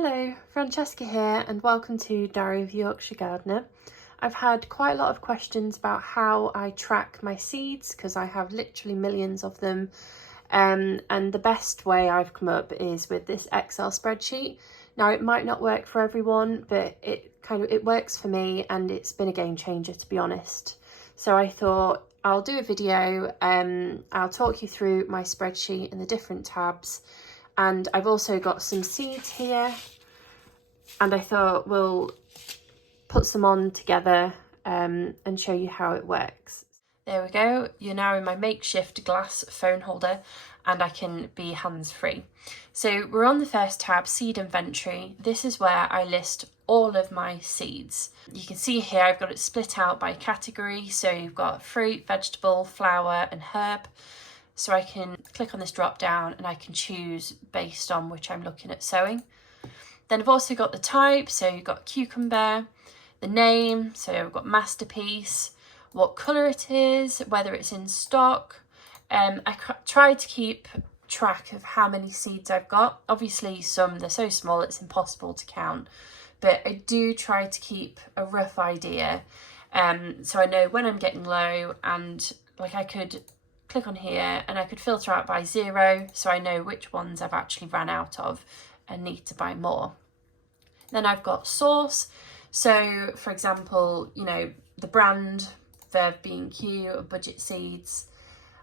Hello, Francesca here and welcome to Diary of a Yorkshire Gardener. I've had quite a lot of questions about how I track my seeds because I have literally millions of them, and the best way I've come up is with this Excel spreadsheet. Now it might not work for everyone, but it works for me and it's been a game changer, to be honest. So I thought I'll do a video, I'll talk you through my spreadsheet and the different tabs. And I've also got some seeds here, and I thought we'll put some on together and show you how it works. There we go, you're now in my makeshift glass phone holder and I can be hands-free. So we're on the first tab, seed inventory. This is where I list all of my seeds. You can see here I've got it split out by category. So you've got fruit, vegetable, flower and herb. So I can click on this drop down and I can choose based on which I'm looking at sowing. Then I've also got the type, so you've got cucumber, the name, so I've got masterpiece, what colour it is, whether it's in stock. I tried to keep track of how many seeds I've got. Obviously some, they're so small it's impossible to count, but I do try to keep a rough idea. So I know when I'm getting low, and like I could click on here and I could filter out by 0, so I know which ones I've actually ran out of and need to buy more. Then I've got source, so for example, you know, the brand, Verve B&Q or Budget Seeds.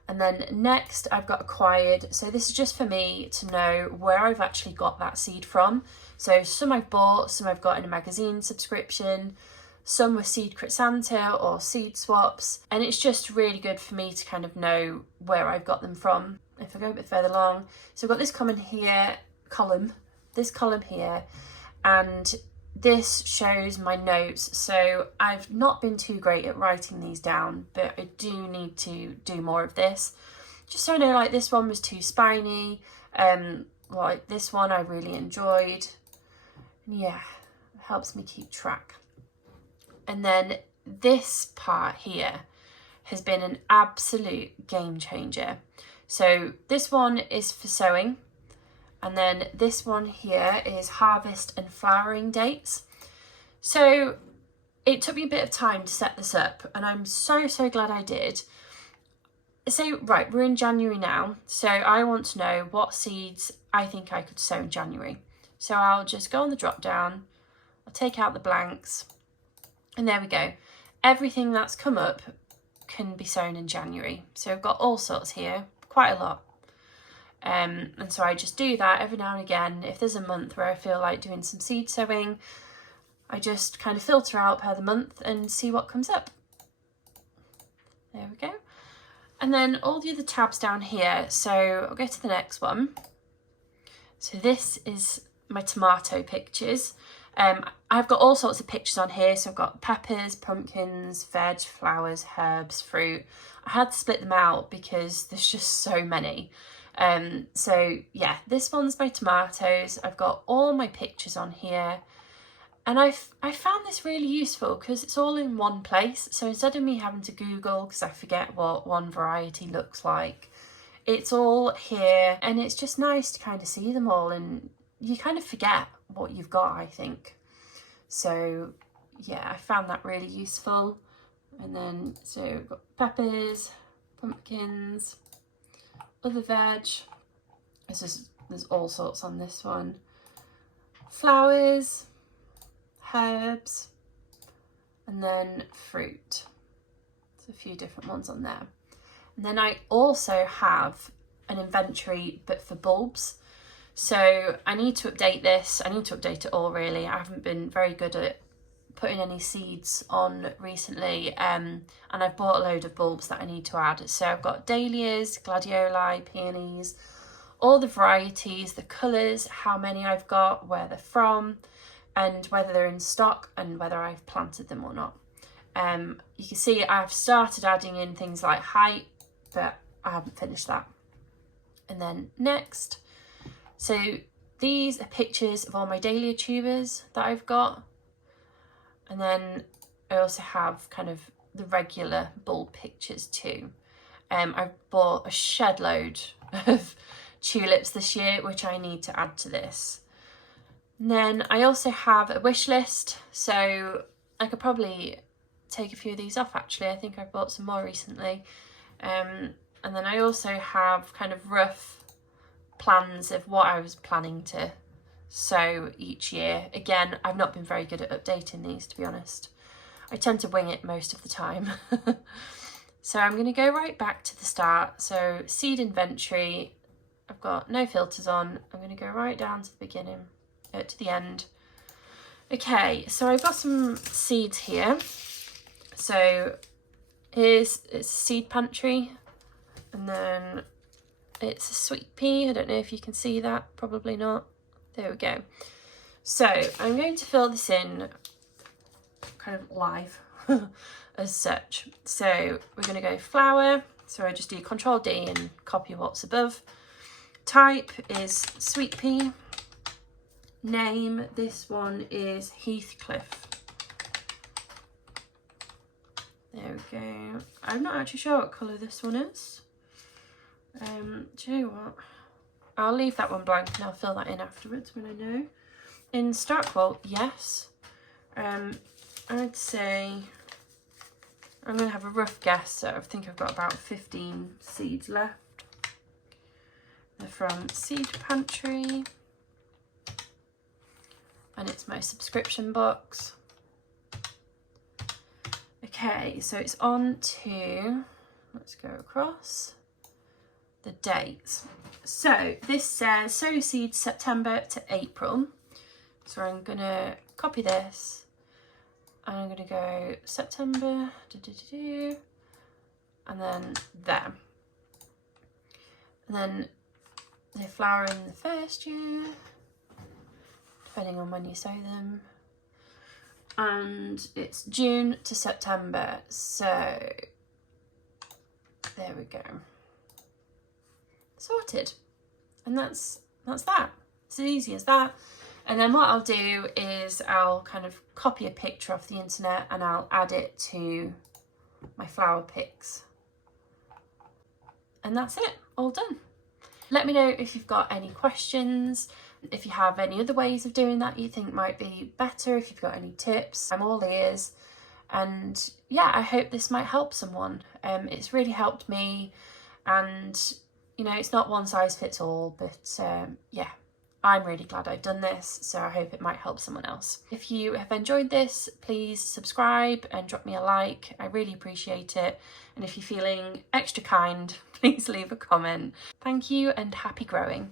And then next I've got acquired, so this is just for me to know where I've actually got that seed from. So some I've bought, some I've got in a magazine subscription, some were Seed Santa or seed swaps, and it's just really good for me to kind of know where I've got them from. If I go a bit further along, so I've got this column here, and this shows my notes. So I've not been too great at writing these down, but I do need to do more of this, just so I know, like this one was too spiny, like this one I really enjoyed. Yeah, it helps me keep track. And then this part here has been an absolute game changer. So this one is for sowing, and then this one here is harvest and flowering dates. So it took me a bit of time to set this up, and I'm so glad I did. So right, we're in January now, so I want to know what seeds I think I could sow in January. So I'll just go on the drop down, I'll take out the blanks, and there we go. Everything that's come up can be sown in January. So I've got all sorts here, quite a lot. And so I just do that every now and again. If there's a month where I feel like doing some seed sowing, I just kind of filter out per the month and see what comes up. There we go. And then all the other tabs down here. So I'll go to the next one. So this is my tomato pictures. I've got all sorts of pictures on here. So I've got peppers, pumpkins, veg, flowers, herbs, fruit. I had to split them out because there's just so many. So yeah, this one's my tomatoes. I've got all my pictures on here. And I found this really useful because it's all in one place. So instead of me having to Google, because I forget what one variety looks like, it's all here, and it's just nice to kind of see them all, and you kind of forget what you've got, I think. So yeah, I found that really useful. And then so we've got peppers, pumpkins, other veg. There's all sorts on this one. Flowers, herbs, and then fruit. There's a few different ones on there. And then I also have an inventory, but for bulbs. So I need to update this. I need to update it all, really. I haven't been very good at putting any seeds on recently, and I've bought a load of bulbs that I need to add. So I've got dahlias, gladioli, peonies, all the varieties, the colours, how many I've got, where they're from, and whether they're in stock and whether I've planted them or not. You can see I've started adding in things like height, but I haven't finished that. And then next, so these are pictures of all my dahlia tubers that I've got. And then I also have kind of the regular bulb pictures too. I've bought a shed load of tulips this year, which I need to add to this. And then I also have a wish list, so I could probably take a few of these off actually. I think I bought some more recently. And then I also have kind of rough plans of what I was planning to sow each year. Again, I've not been very good at updating these, to be honest. I tend to wing it most of the time. So I'm going to go right back to the start. So seed inventory, I've got no filters on. I'm going to go right down to the beginning, to the end. Okay, so I've got some seeds here. So it's a seed pantry, and then it's a sweet pea. I don't know if you can see that, probably not. There we go. So I'm going to fill this in kind of live as such. So we're going to go flower. So I just do Control D and copy what's above. Type is sweet pea. Name, this one is Heathcliff. There we go. I'm not actually sure what colour this one is. Do you know what? I'll leave that one blank and I'll fill that in afterwards when I know. In stock, well, yes. I'd say I'm going to have a rough guess. So I think I've got about 15 seeds left. They're from Seed Pantry. And it's my subscription box. Okay, so it's on to, let's go across the dates. So this says sow seeds September to April. So I'm going to copy this. And I'm going to go September, and then there. And then they flower in the first year, depending on when you sow them. And it's June to September, so there we go. Sorted. And that's that. It's as easy as that. And then what I'll do is I'll kind of copy a picture off the internet and I'll add it to my flower pics. And that's it, all done. Let me know if you've got any questions, if you have any other ways of doing that you think might be better, if you've got any tips. I'm all ears. And yeah, I hope this might help someone. It's really helped me, and you know, it's not one size fits all, but yeah. I'm really glad I've done this, so I hope it might help someone else. If you have enjoyed this, please subscribe and drop me a like. I really appreciate it. And if you're feeling extra kind, please leave a comment. Thank you and happy growing.